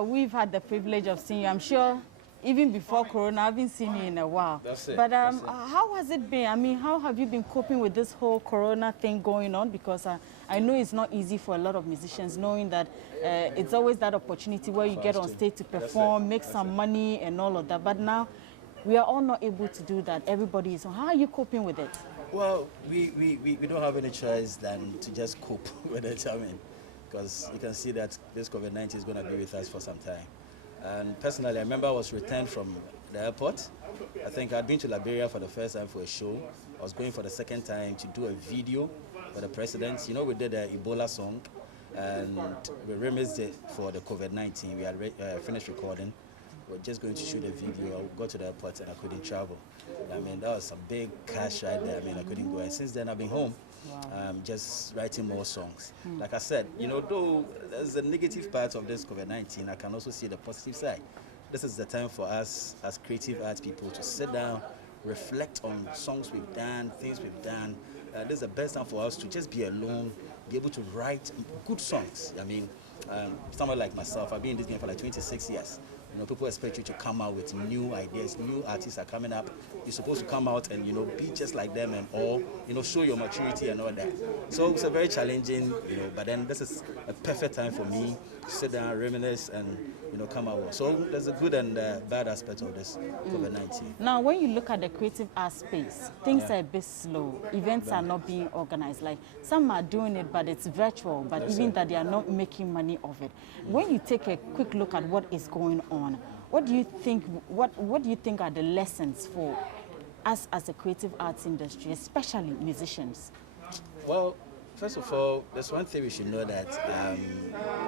We've had the privilege of seeing you. I'm sure even before Corona, I haven't seen you in a while. That's it. But how has it been? I mean, how have you been coping with this whole Corona thing going on? Because I know it's not easy for a lot of musicians, knowing that it's always that opportunity where you get on stage to perform, make some money and all of that. But now we are all not able to do that. Everybody is on. How are you coping with it? Well, we don't have any choice than to just cope with it, I mean, because you can see that this COVID-19 is going to be with us for some time. And personally, I remember I was returned from the airport. I think I'd been to Liberia for the first time for a show. I was going for the second time to do a video for the president. You know, we did an Ebola song, and we remixed it for the COVID-19. We had finished recording. We were just going to shoot a video. I got to the airport and I couldn't travel. I mean, that was a big cash right there. I mean, I couldn't go. And since then, I've been home, just writing more songs. Like I said, you know, though there's a negative part of this COVID-19, I can also see the positive side. This is the time for us as creative arts people to sit down, reflect on songs we've done, things we've done. This is the best time for us to just be alone, be able to write good songs. I mean, someone like myself, I've been in this game for like 26 years. You know, people expect you to come out with new ideas. New artists are coming up. You're supposed to come out and, you know, be just like them and all, you know, show your maturity and all that. So it's a very challenging, you know, but then this is a perfect time for me to sit down, reminisce, and, you know, come out. So there's a good and bad aspect of this COVID-19. Now, when you look at the creative art space, things are a bit slow. Events are not being organized. Like, some are doing it, but it's virtual, but even that they are not making money of it. When you take a quick look at what is going on, what do you think? What do you think are the lessons for us as a creative arts industry, especially musicians? Well, first of all, there's one thing we should know, that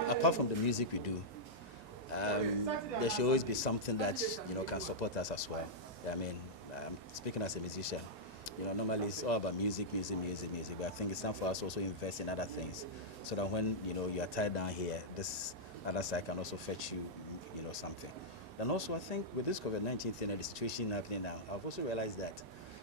apart from the music we do, there should always be something that, you know, can support us as well. I mean, speaking as a musician, you know, normally it's all about music, but I think it's time for us to also invest in other things, so that when, you know, you are tied down here, this other side can also fetch you, you know, something. And also, I think with this COVID-19 thing and the situation happening now, I've also realized that,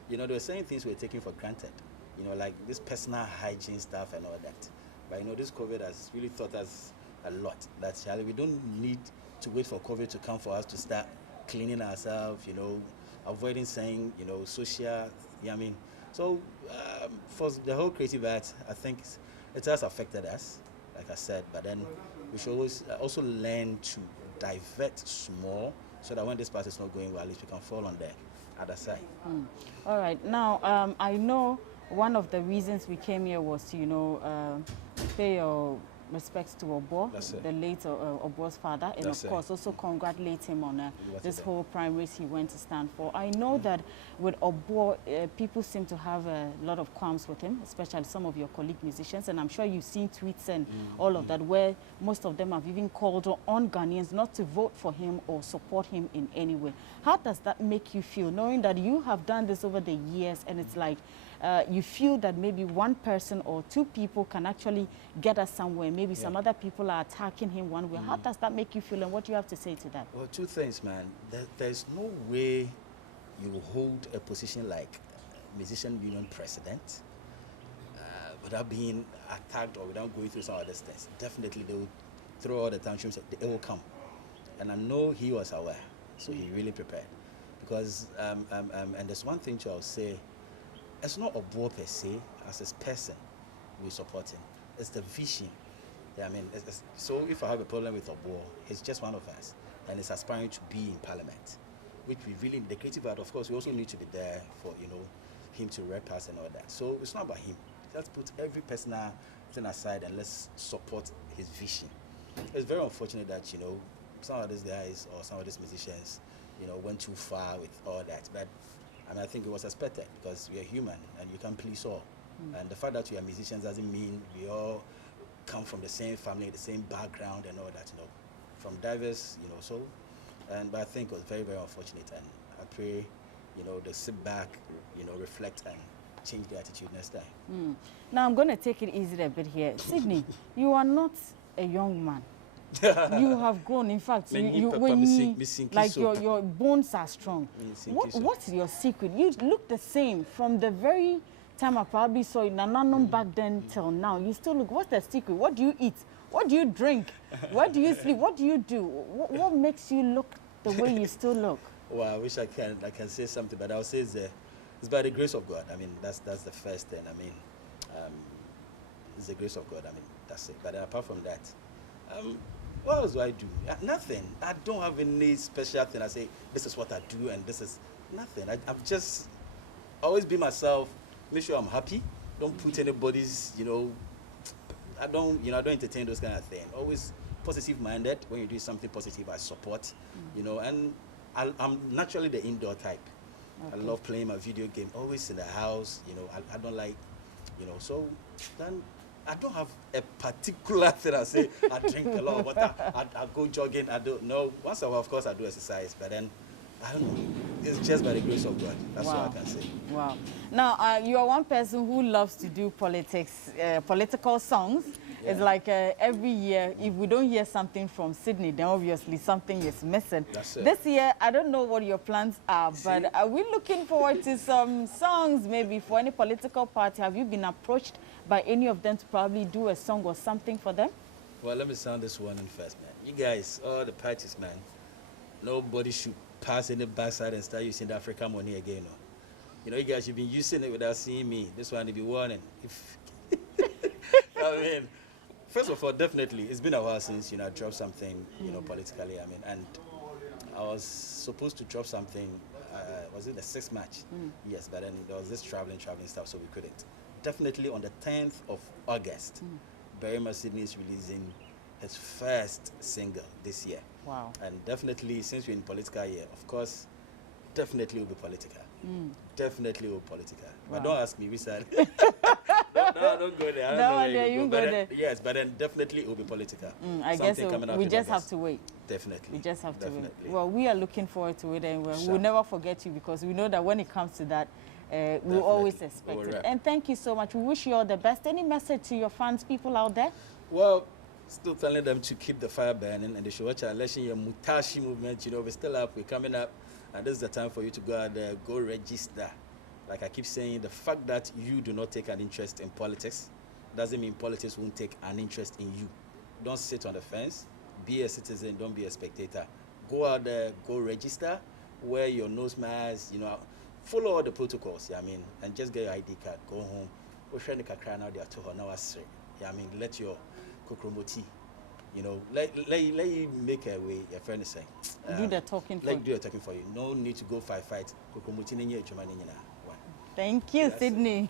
you know, there were certain things we're taking for granted, you know, like this personal hygiene stuff and all that. But, you know, this COVID has really taught us a lot, that we don't need to wait for COVID to come for us to start cleaning ourselves, you know, avoiding saying, you know, social, I mean. So for the whole creative art, I think it has affected us, like I said, but then we should always also learn to divert small, so that when this part is not going well, at least we can fall on the other side. All right. Now, I know one of the reasons we came here was to, you know, pay your respects to Obo, the late Obo's father, and of course also congratulate him on this whole primaries he went to stand for. I know that with Obo, people seem to have a lot of qualms with him, especially some of your colleague musicians, and I'm sure you've seen tweets and all of that, where most of them have even called on Ghanaians not to vote for him or support him in any way. How does that make you feel, knowing that you have done this over the years, and it's like you feel that maybe one person or two people can actually get us somewhere, maybe some other people are attacking him one way. How does that make you feel, and what do you have to say to that? Well, two things, man. There's no way you hold a position like musician union president without being attacked or without going through some other steps. Definitely they will throw all the tantrums, it will come. And I know he was aware, so he really prepared. Because, and there's one thing too I'll say, it's not Obo per se, as his person we support him. It's the vision. Yeah, I mean, so if I have a problem with Obo, he's just one of us, and he's aspiring to be in parliament, which we really, the creative art, of course, we also need to be there for, you know, him to rep us and all that. So it's not about him. Let's put every personal thing aside and let's support his vision. It's very unfortunate that, you know, some of these guys or some of these musicians, you know, went too far with all that. But I mean, I think it was expected, because we are human and you can't please all. And the fact that we are musicians doesn't mean we all come from the same family, the same background and all that, you know, from diverse, you know, so. But I think it was very, very unfortunate, and I pray, you know, they sit back, you know, reflect and change their attitude next time. Now, I'm going to take it easy a bit here. Sidney, you are not a young man. You have grown. In fact, your bones are strong. What's your secret? You look the same from the very time I probably saw you, Nananum back then till now, you still look. What's the secret? What do you eat? What do you drink? Where do you sleep? What do you do? What makes you look the way you still look? Well, I wish I can say something, but I'll say it's by the grace of God. I mean, that's the first thing. I mean, it's the grace of God. I mean, that's it. But apart from that, what else do I do? Nothing. I don't have any special thing. I say, this is what I do, and this is nothing. I'm just always be myself, make sure I'm happy. Don't put anybody's, I don't entertain those kind of things. Always positive-minded. When you do something positive, I support, and I'm naturally the indoor type. Okay. I love playing my video game, always in the house, I don't like, so then I don't have a particular thing. I say, I drink a lot of water, I go jogging, I don't know. Once in a while, of course, I do exercise, but then, I don't know. It's just by the grace of God. That's all I can say. Wow. Now, you are one person who loves to do politics, political songs. Yeah. It's like every year, if we don't hear something from Sydney, then obviously something is missing. That's it. This year, I don't know what your plans are, but are we looking forward to some songs maybe for any political party? Have you been approached by any of them to probably do a song or something for them? Well, let me sound this one in first, man. You guys, all the parties, man, nobody should pass any backside and start using the African money again. No? You guys, you've been using it without seeing me. This one to be warning. If I mean, first of all, definitely, it's been a while since I dropped something, politically. I mean, and I was supposed to drop something. Was it the 6th March? Yes, but then there was this traveling stuff, so we couldn't. Definitely on the 10th of August, Barima Sidney is releasing his first single this year. Wow. And definitely, since we're in political year, of course, definitely will be political. Definitely will be political. Wow. But don't ask me, we said. No, don't go there. I don't know where you go there. Yes, but then definitely it will be political. I guess so. We just have to wait. Definitely. We just have to wait. Well, we are looking forward to it, and we'll never forget you, because we know that when it comes to that, we'll always expect it. And thank you so much. We wish you all the best. Any message to your fans, people out there? Well, still telling them to keep the fire burning, and they should watch our election year Mutashi movement. We're still up, we're coming up, and this is the time for you to go out there, go register. Like I keep saying, the fact that you do not take an interest in politics doesn't mean politics won't take an interest in you. Don't sit on the fence, be a citizen, don't be a spectator. Go out there, go register, wear your nose mask, follow all the protocols, and just get your ID card, go home. Let your Kokromoti, let you make a way, your friend is saying. Do the talking for you. Do the talking for you. No need to go fight. Kokromoti. Thank you, Sydney.